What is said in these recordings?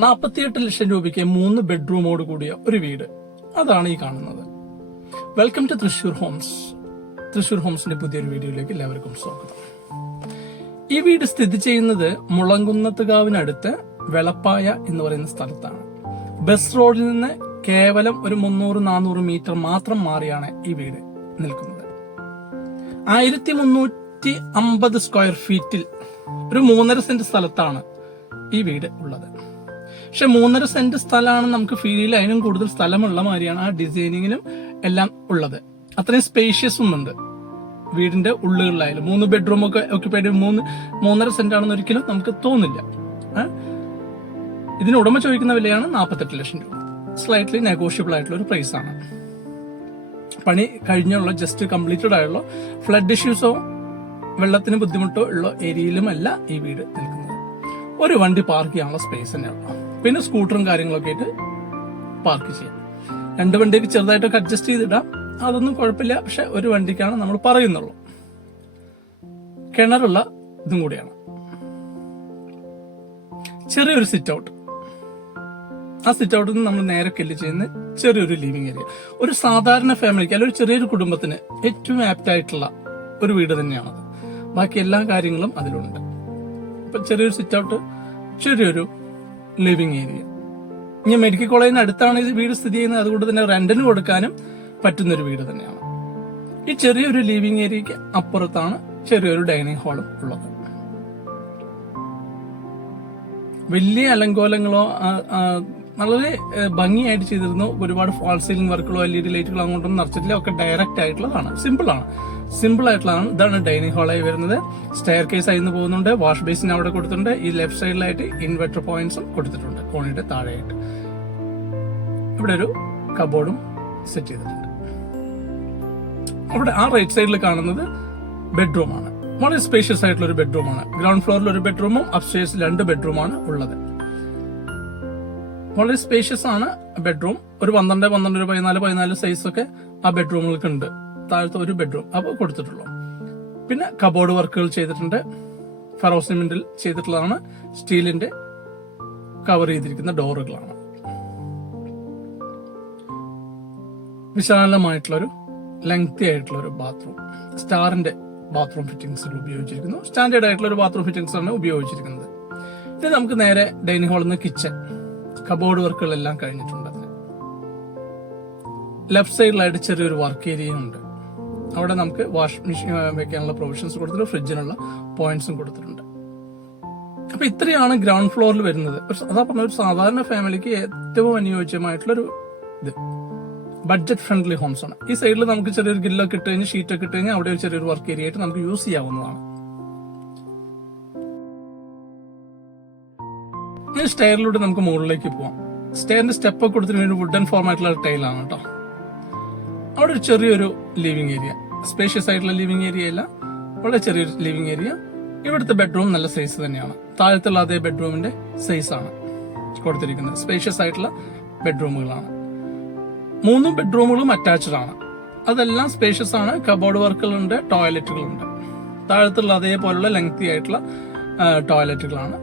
48 ലക്ഷം രൂപയ്ക്ക് 3 ബെഡ്റൂമോട് കൂടിയ ഒരു വീട്, അതാണ് ഈ കാണുന്നത്. Welcome to Thrissur homes. Thrissur ഹോംസിന്റെ പുതിയൊരു വീഡിയോയിലേക്ക് എല്ലാവർക്കും സ്വാഗതം. ഈ വീട് സ്ഥിതി ചെയ്യുന്നത് മുളങ്കുന്നത്തുകാവിനടുത്ത് വെളപ്പായ എന്ന് പറയുന്ന സ്ഥലത്താണ്. ബസ് റോഡിൽ നിന്ന് കേവലം ഒരു 300-400 മീറ്റർ മാത്രം മാറിയാണ് ഈ വീട് നിൽക്കുന്നത്. 1350 സ്ക്വയർ ഫീറ്റിൽ ഒരു 3.5 സെന്റ് സ്ഥലത്താണ് ഈ വീട് ഉള്ളത്. പക്ഷെ 3.5 സെന്റ് സ്ഥലമാണ് നമുക്ക് ഫീൽ, അതിനും കൂടുതൽ സ്ഥലമുള്ള മാതിരിയാണ് ആ ഡിസൈനിങ്ങിലും എല്ലാം ഉള്ളത്. അത്രയും സ്പേഷ്യസും ഉണ്ട് വീടിന്റെ ഉള്ളുകളിലായാലും. 3 ബെഡ്റൂം ഒക്കെ ഓക്യുപ്പൈഡ് 3.5 സെന്റ് ആണെന്ന് ഒരിക്കലും നമുക്ക് തോന്നില്ല. ഇതിന് ഉടമ ചോദിക്കുന്ന വിലയാണ് 48 ലക്ഷം രൂപ. സ്ലൈറ്റ്ലി നെഗോഷ്യബിൾ ആയിട്ടുള്ള ഒരു പ്രൈസ് ആണ്. പണി കഴിഞ്ഞുള്ള ജസ്റ്റ് കംപ്ലീറ്റഡ് ആയുള്ള ഫ്ലഡ് ഇഷ്യൂസോ വെള്ളത്തിന് ബുദ്ധിമുട്ടോ ഉള്ള ഏരിയയിലുമല്ല ഈ വീട് നിൽക്കുന്നത്. ഒരു വണ്ടി പാർക്ക് ചെയ്യാനുള്ള സ്പേസ് തന്നെയുള്ള, പിന്നെ സ്കൂട്ടറും കാര്യങ്ങളൊക്കെ ആയിട്ട് പാർക്ക് ചെയ്യാം. 2 വണ്ടിക്ക് ചെറുതായിട്ടൊക്കെ അഡ്ജസ്റ്റ് ചെയ്തിടാം, അതൊന്നും കുഴപ്പമില്ല. പക്ഷെ ഒരു വണ്ടിക്കാണ് നമ്മൾ പറയുന്നുള്ളൂ. കിണറുള്ള ഇതും കൂടിയാണ്. ചെറിയൊരു സിറ്റ് ഔട്ട്, ആ സിറ്റ് ഔട്ടിൽ നിന്ന് നമ്മൾ നേരെ കെല്ല് ചെയ്യുന്ന ചെറിയൊരു ലിവിംഗ് ഏരിയ. ഒരു സാധാരണ ഫാമിലിക്ക് അല്ലെങ്കിൽ ചെറിയൊരു കുടുംബത്തിന് ഏറ്റവും ആപ്റ്റ് ആയിട്ടുള്ള ഒരു വീട് തന്നെയാണത്. ബാക്കി എല്ലാ കാര്യങ്ങളും അതിലുണ്ട്. ഇപ്പൊ ചെറിയൊരു സിറ്റ് ഔട്ട്, ചെറിയൊരു ലിവിംഗ് ഏരിയ. ഇനി മെഡിക്കൽ കോളേജിന് അടുത്താണ് ഈ വീട് സ്ഥിതി ചെയ്യുന്നത്, അതുകൊണ്ട് തന്നെ റെന്റിന് കൊടുക്കാനും പറ്റുന്നൊരു വീട് തന്നെയാണ്. ഈ ചെറിയൊരു ലിവിംഗ് ഏരിയക്ക് അപ്പുറത്താണ് ചെറിയൊരു ഡൈനിങ് ഹാളും ഉള്ളത്. വലിയ അലങ്കോലങ്ങളോ വളരെ ഭംഗിയായിട്ട് ചെയ്തിരുന്നു. ഒരുപാട് ഫാൾ സീലിംഗ് വർക്കുകളോ LED ലൈറ്റുകളോ അങ്ങോട്ടൊന്നും നിറച്ചിട്ടില്ല. ഒക്കെ ഡയറക്റ്റ് ആയിട്ടുള്ളതാണ്, സിമ്പിൾ ആയിട്ടുള്ളതാണ്. ഇതാണ് ഡൈനിങ് ഹാളായി വരുന്നത്. സ്റ്റെയർ കേസ് ആയിരുന്നു പോകുന്നുണ്ട്. വാഷ് ബേസിൻ അവിടെ കൊടുത്തിട്ടുണ്ട്. ഈ ലെഫ്റ്റ് സൈഡിലായിട്ട് ഇൻവെർട്ടർ പോയിന്റ്സും കൊടുത്തിട്ടുണ്ട്. കോണിയുടെ താഴെയായിട്ട് ഇവിടെ ഒരു കബോർഡും സെറ്റ് ചെയ്തിട്ടുണ്ട്. അവിടെ ആ റൈറ്റ് സൈഡിൽ കാണുന്നത് ബെഡ്റൂമാണ്. വളരെ സ്പേഷ്യസ് ആയിട്ടുള്ള ഒരു ബെഡ്റൂമാണ്. ഗ്രൗണ്ട് ഫ്ലോറിൽ ഒരു ബെഡ്റൂമും അപ്സ്റ്റേഴ്സ് 2 ബെഡ്റൂമാണ് ഉള്ളത്. വളരെ സ്പേഷ്യസ് ആണ് ബെഡ്റൂം. ഒരു 12, 14 സൈസ് ഒക്കെ ആ ബെഡ്റൂമുകൾക്ക് ഉണ്ട്. താഴത്തെ ഒരു ബെഡ്റൂം അപ്പോൾ കൊടുത്തിട്ടുള്ളൂ. പിന്നെ കബോർഡ് വർക്കുകൾ ചെയ്തിട്ടുണ്ട്. ഫെറോ സിമെന്റിൽ ചെയ്തിട്ടുള്ളതാണ്. സ്റ്റീലിന്റെ കവർ ചെയ്തിരിക്കുന്ന ഡോറുകളാണ്. വിശാലമായിട്ടുള്ളൊരു ലെങ്തി ആയിട്ടുള്ള ഒരു ബാത്റൂം. സ്റ്റാറിന്റെ ബാത്റൂം ഫിറ്റിംഗ്സ് ഉപയോഗിച്ചിരിക്കുന്നു. സ്റ്റാൻഡേർഡ് ആയിട്ടുള്ള ഒരു ബാത്റൂം ഫിറ്റിംഗ്സ് ആണ് ഉപയോഗിച്ചിരിക്കുന്നത്. ഇത് നമുക്ക് നേരെ ഡൈനിങ് ഹാളിൽ നിന്ന് കിച്ചൺ, കബോർഡ് വർക്കുകളെല്ലാം കഴിഞ്ഞിട്ടുണ്ട്. അതിന് ലെഫ്റ്റ് സൈഡിലായിട്ട് ചെറിയൊരു വർക്ക് ഏരിയയും ഉണ്ട്. അവിടെ നമുക്ക് വാഷ് മെഷീൻ വെക്കാനുള്ള പ്രൊവിഷൻസ് കൊടുത്തിട്ടുണ്ട്. ഫ്രിഡ്ജിനുള്ള പോയിന്റ്സും കൊടുത്തിട്ടുണ്ട്. അപ്പൊ ഇത്രയാണ് ഗ്രൗണ്ട് ഫ്ലോറിൽ വരുന്നത്. അതാ പറഞ്ഞ ഒരു സാധാരണ ഫാമിലിക്ക് ഏറ്റവും അനുയോജ്യമായിട്ടുള്ളൊരു ഇത്. ബഡ്ജറ്റ് ഫ്രണ്ട്ലി ഹോംസ് ആണ്. ഈ സൈഡിൽ നമുക്ക് ചെറിയൊരു ഗില്ലൊക്കെ ഇട്ട് കഴിഞ്ഞ് ഷീറ്റൊക്കെ ഇട്ട് കഴിഞ്ഞാൽ അവിടെ ഒരു ചെറിയൊരു വർക്ക് ഏരിയ ആയിട്ട് നമുക്ക് യൂസ് ചെയ്യാവുന്നതാണ്. ഈ സ്റ്റെയറിലൂടെ നമുക്ക് മുകളിലേക്ക് പോവാം. സ്റ്റെയറിന്റെ സ്റ്റെപ്പ് കൊടുത്തിട്ട് ഒരു വുഡൻ ഫോം ആയിട്ടുള്ള ടൈലാണ് കേട്ടോ. അവിടെ ഒരു ചെറിയൊരു ലിവിംഗ് ഏരിയ, സ്പേഷ്യസ് ആയിട്ടുള്ള ലിവിംഗ് ഏരിയ അല്ല, വളരെ ചെറിയൊരു ലിവിംഗ് ഏരിയ. ഇവിടുത്തെ ബെഡ്റൂം നല്ല സൈസ് തന്നെയാണ്. താഴത്തുള്ള അതേ ബെഡ്റൂമിന്റെ സൈസ് ആണ് കൊടുത്തിരിക്കുന്നത്. സ്പേഷ്യസ് ആയിട്ടുള്ള ബെഡ്റൂമുകളാണ്. 3 ബെഡ്റൂമുകളും അറ്റാച്ച്ഡ് ആണ്. അതെല്ലാം സ്പേഷ്യസ് ആണ്. കബോർഡ് വർക്കുകളുണ്ട്, ടോയ്ലറ്റുകളുണ്ട്. താഴത്തുള്ള അതേപോലുള്ള ലെങ്തി ആയിട്ടുള്ള ടോയ്ലറ്റുകളാണ്.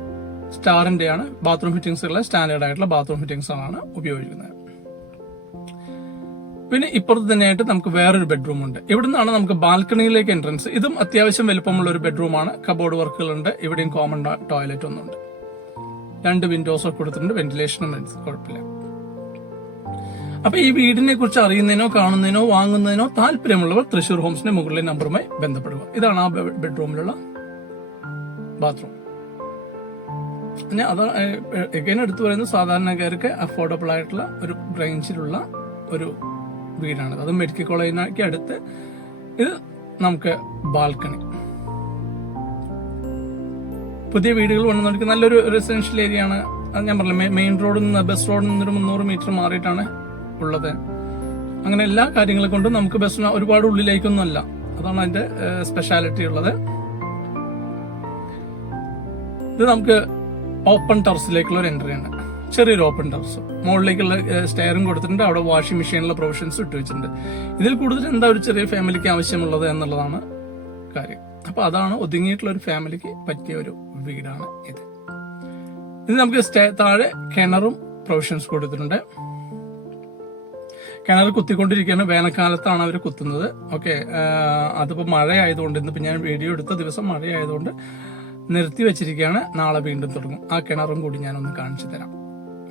സ്റ്റാറിന്റെയാണ് ബാത്റൂം ഫിറ്റിംഗ്സുകൾ. സ്റ്റാൻഡേർഡ് ആയിട്ടുള്ള ബാത്റൂം ഫിറ്റിംഗ്സ് ആണ് ഉപയോഗിക്കുന്നത്. പിന്നെ ഇപ്പുറത്ത് തന്നെയായിട്ട് നമുക്ക് വേറൊരു ബെഡ്റൂം ഉണ്ട്. ഇവിടെ നിന്നാണ് നമുക്ക് ബാൽക്കണിയിലേക്ക് എൻട്രൻസ്. ഇതും അത്യാവശ്യം വലുപ്പമുള്ള ഒരു ബെഡ്റൂമാണ്. കബോർഡ് വർക്കുകളുണ്ട്. ഇവിടെയും കോമൺ ടോയ്ലറ്റ് ഒന്നുണ്ട്. 2 വിൻഡോസ് ഒക്കെ കൊടുത്തിട്ടുണ്ട്. വെന്റിലേഷനും കുഴപ്പമില്ല. അപ്പൊ ഈ വീടിനെ കുറിച്ച് അറിയുന്നതിനോ കാണുന്നതിനോ വാങ്ങുന്നതിനോ താല്പര്യമുള്ളവർ തൃശൂർ ഹോംസിന്റെ മുകളിലെ നമ്പറുമായി ബന്ധപ്പെടുക. ഇതാണ് ആ ബെഡ്റൂമിലുള്ള ബാത്റൂം. അത് എഗൈൻ എടുത്തു പറയുന്നത് സാധാരണക്കാർക്ക് അഫോർഡബിൾ ആയിട്ടുള്ള ഒരു റേഞ്ചിലുള്ള ഒരു വീടാണ്. അത് മെഡിക്കൽ കോളേജിനൊക്കെ അടുത്ത്. ഇത് നമുക്ക് ബാൽക്കണി. പുതിയ വീടുകൾ വന്നുകൊണ്ടിരിക്കുന്ന നല്ലൊരു റെസിഡൻഷ്യൽ ഏരിയ ആണ്. അത് ഞാൻ പറഞ്ഞില്ല, മെയിൻ റോഡിൽ നിന്ന് ബസ് റോഡിൽ നിന്നൊരു 300 മീറ്റർ മാറിയിട്ടാണ് ഉള്ളത്. അങ്ങനെ എല്ലാ കാര്യങ്ങളെ കൊണ്ടും നമുക്ക് ബസ്സിന് ഒരുപാട് ഉള്ളിലേക്കൊന്നും അല്ല. അതാണ് അതിന്റെ സ്പെഷ്യാലിറ്റി ഉള്ളത്. ഇത് നമുക്ക് ഓപ്പൺ ടെറസിലേക്കുള്ള ഒരു എൻട്രി ആണ്. ചെറിയൊരു ഓപ്പൺ ടെറസ്. മുകളിലേക്കുള്ള സ്റ്റെയറും കൊടുത്തിട്ടുണ്ട്. അവിടെ വാഷിംഗ് മെഷീനുള്ള പ്രൊവിഷൻസ് ഇട്ട് വെച്ചിട്ടുണ്ട്. ഇതിൽ കൂടുതൽ എന്താ ഒരു ചെറിയ ഫാമിലിക്ക് ആവശ്യമുള്ളത് എന്നുള്ളതാണ് കാര്യം. അപ്പൊ അതാണ് ഒതുങ്ങിയിട്ടുള്ള ഒരു ഫാമിലിക്ക് പറ്റിയ ഒരു വീടാണ് ഇത്. ഇത് നമുക്ക് താഴെ കിണറും പ്രൊവിഷൻസ് കൊടുത്തിട്ടുണ്ട്. കിണർ കുത്തിക്കൊണ്ടിരിക്കുകയാണ്. വേനൽക്കാലത്താണ് അവർ കുത്തുന്നത്. ഓക്കെ, അതിപ്പോൾ മഴ ആയതുകൊണ്ട്, ഇന്നിപ്പോൾ ഞാൻ വീഡിയോ എടുത്ത ദിവസം മഴ ആയതുകൊണ്ട് നിർത്തി വെച്ചിരിക്കുകയാണ്. നാളെ വീണ്ടും തുടങ്ങും. ആ കിണറും കൂടി ഞാനൊന്ന് കാണിച്ചു തരാം.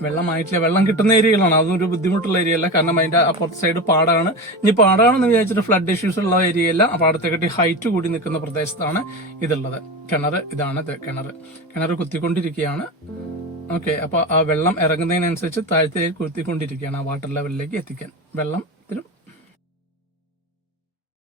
വെള്ളമായിട്ടില്ല, വെള്ളം കിട്ടുന്ന ഏരിയകളാണ്, അതൊരു ബുദ്ധിമുട്ടുള്ള ഏരിയ അല്ല. കാരണം അതിന്റെ അപ്പുറത്തെ സൈഡ് പാടാണ്. ഇനി പാടാണെന്ന് വിചാരിച്ചിട്ട് ഫ്ലഡ് ഇഷ്യൂസ് ഉള്ള ഏരിയ അല്ല. പാടത്തെക്കാട്ടി ഹൈറ്റ് കൂടി നിൽക്കുന്ന പ്രദേശത്താണ് ഇതുള്ളത്. കിണർ ഇതാണ്. കിണർ കുത്തിക്കൊണ്ടിരിക്കുകയാണ്. ഓക്കെ, അപ്പൊ ആ വെള്ളം ഇറങ്ങുന്നതിനനുസരിച്ച് താഴത്തേക്ക് കുത്തിക്കൊണ്ടിരിക്കുകയാണ് ആ വാട്ടർ ലെവലിലേക്ക് എത്തിക്കാൻ. വെള്ളം